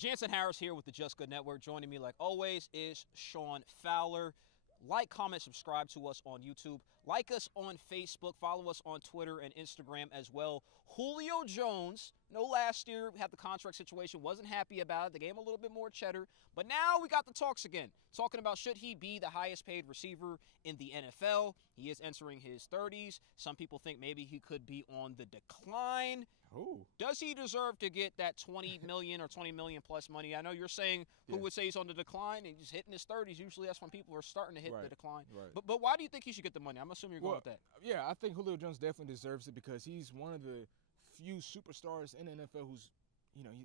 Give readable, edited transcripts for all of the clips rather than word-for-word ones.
Jansen Harris here with the Just Good Network. Joining me, like always, is Sean Fowler. Like, comment, subscribe to us on YouTube. Like us on Facebook. Follow us on Twitter and Instagram as well. Julio Jones, last year we had the contract situation. Wasn't happy about it. They gave him a little bit more cheddar. But now we got the talks again. Talking about should he be the highest paid receiver in the NFL. He is entering his 30s. Some people think maybe he could be on the decline. Ooh. Does he deserve to get that $20 million or $20 million plus money? I know you're saying who would say he's on the decline, and he's hitting his 30s. Usually that's when people are starting to hit the decline. Right. But why do you think he should get the money? I'm assuming you're going with that. Yeah, I think Julio Jones definitely deserves it because he's one of the few superstars in the NFL who's,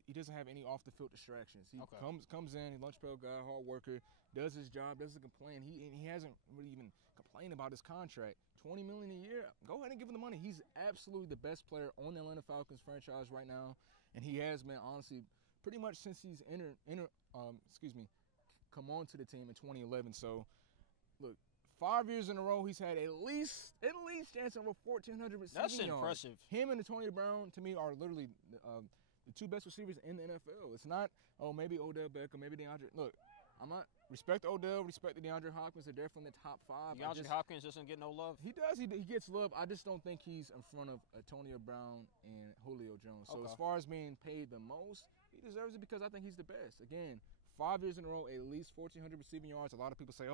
he doesn't have any off-the-field distractions. He comes in, he's a lunch pail guy, hard worker, does his job, doesn't complain. He hasn't really even complained about his contract. $20 million a year, go ahead and give him the money. He's absolutely the best player on the Atlanta Falcons franchise right now, and he has been, honestly, pretty much since he's come on to the team in 2011. So, look, 5 years in a row, he's had at least Jansen over 1,400 receiving yards. That's impressive. Him and Antonio Brown, to me, are literally the two best receivers in the NFL. It's not, maybe Odell Beckham, maybe DeAndre. Look, I'm not respect Odell, respect the DeAndre Hopkins. They're definitely in the top five. DeAndre Hopkins doesn't get no love. He does. He gets love. I just don't think he's in front of Antonio Brown and Julio Jones. So as far as being paid the most, he deserves it because I think he's the best. Again, 5 years in a row, at least 1,400 receiving yards. A lot of people say,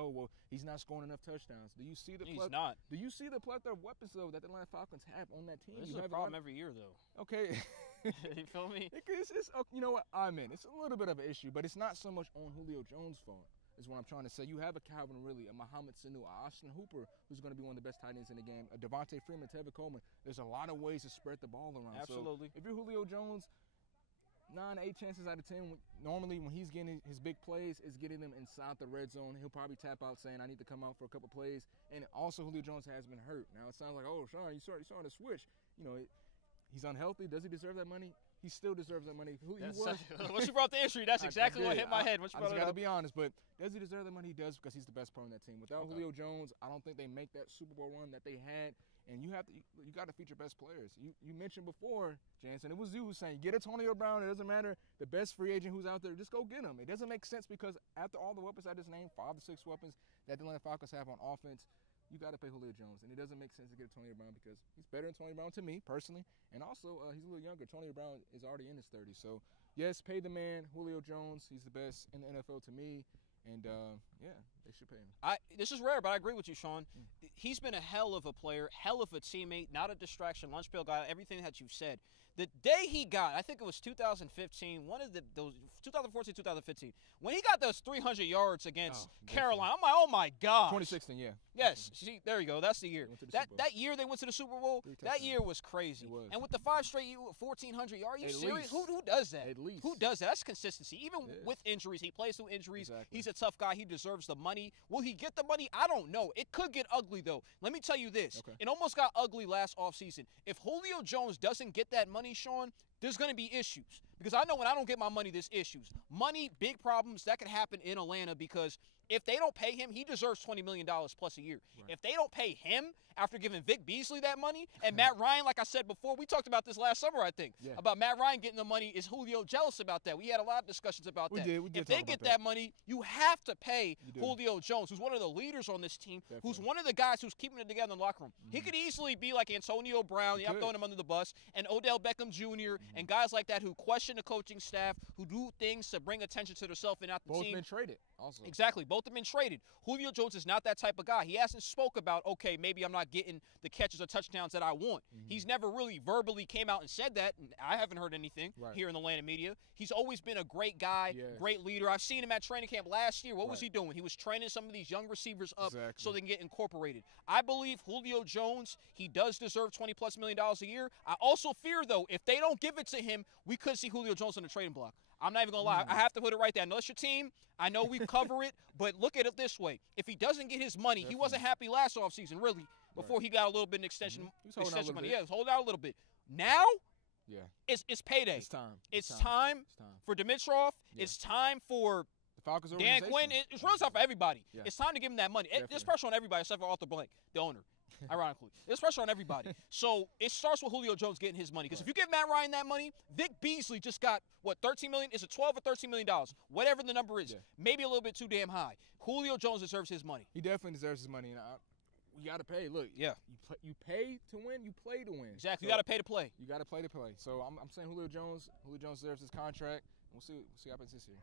he's not scoring enough touchdowns. Do you see the He's not. Do you see the plethora of weapons, though, that the Atlanta Falcons have on that team? This is a problem every year, though. Okay. You feel me? You know what? It's a little bit of an issue, but it's not so much on Julio Jones' fault, is what I'm trying to say. You have a Calvin Ridley, a Mohamed Sanu, a Austin Hooper, who's going to be one of the best tight ends in the game, a Devontae Freeman, Tevin Coleman. There's a lot of ways to spread the ball around. Absolutely. So if you're Julio Jones, 9 to 8 chances out of 10, normally when he's getting his big plays, is getting them inside the red zone. He'll probably tap out saying, I need to come out for a couple plays. And also Julio Jones has been hurt. Now it sounds like, Sean, you saw the switch. He's unhealthy. Does he deserve that money? He still deserves that money. Once you brought the injury, that's exactly what hit my head. I just got to be honest, but does he deserve that money? He does because he's the best player on that team. Without Julio Jones, I don't think they make that Super Bowl run that they had. And you got to feature best players. You mentioned before, Jansen, it was you who was saying, get Antonio Brown. It doesn't matter the best free agent who's out there. Just go get him. It doesn't make sense because after all the weapons I just named, 5 to 6 weapons that the Atlanta Falcons have on offense, you got to pay Julio Jones. And it doesn't make sense to get Antonio Brown because he's better than Antonio Brown to me, personally. And also, he's a little younger. Antonio Brown is already in his 30s. So, yes, pay the man, Julio Jones. He's the best in the NFL to me. And, they should pay him. This is rare, but I agree with you, Sean. He's been a hell of a player, hell of a teammate, not a distraction, lunch pail guy, everything that you've said. The day he got, I think it was 2015, those 2014, 2015, when he got those 300 yards against Carolina, I'm like, oh, my God. 2016, yeah. Yes, see, there you go. That's the year. That year they went to the Super Bowl, that year was crazy. And with the 5 straight 1,400 yards, are you serious? Who does that? At least. Who does that? That's consistency. Even with injuries, he plays through injuries. Exactly. He's a tough guy. He deserves the money. Will he get the money? I don't know. It could get ugly, though. Let me tell you this. It almost got ugly last offseason. If Julio Jones doesn't get that money, Sean, there's going to be issues. Because I know when I don't get my money, there's issues. Money, big problems, that could happen in Atlanta because if they don't pay him, he deserves $20 million plus a year. Right. If they don't pay him after giving Vic Beasley that money, and Matt Ryan, like I said before, we talked about this last summer, I think, about Matt Ryan getting the money. Is Julio jealous about that? We had a lot of discussions about that. We did if they get that money, you have to pay Julio Jones, who's one of the leaders on this team, who's one of the guys who's keeping it together in the locker room. He could easily be like Antonio Brown, I'm throwing him under the bus, and Odell Beckham Jr., and guys like that who question the coaching staff, who do things to bring attention to themselves and not the team. Both been traded also. Exactly. Both have been traded. Julio Jones is not that type of guy. He hasn't spoke about, okay, maybe I'm not getting the catches or touchdowns that I want. He's never really verbally came out and said that, and I haven't heard anything here in the Atlanta media. He's always been a great guy, great leader. I've seen him at training camp last year. What was he doing? He was training some of these young receivers up so they can get incorporated. I believe Julio Jones, he does deserve $20+ million a year. I also fear, though, if they don't give it to him, we could see Julio Jones on the trading block. I'm not even going to lie. I have to put it right there. I know it's your team. I know we cover it. But look at it this way. If he doesn't get his money, he wasn't happy last offseason, really, before he got a little bit of extension money. Yeah, he was holding out a little bit. Now, it's payday. It's time. It's time for Dimitroff. It's time for the Falcons Dan Quinn. It's really time for everybody. Yeah. It's time to give him that money. There's pressure on everybody except for Arthur Blank, the owner. Ironically. There's pressure on everybody. So it starts with Julio Jones getting his money. Because if you give Matt Ryan that money, Vic Beasley just got, what, $13 million? Is it $12 or $13 million? Whatever the number is. Yeah. Maybe a little bit too damn high. Julio Jones deserves his money. He definitely deserves his money. And you got to pay. Look, yeah. You pay to win, you play to win. Exactly. So, you got to pay to play. You got to play to play. So I'm saying Julio Jones deserves his contract. We'll see what happens this year.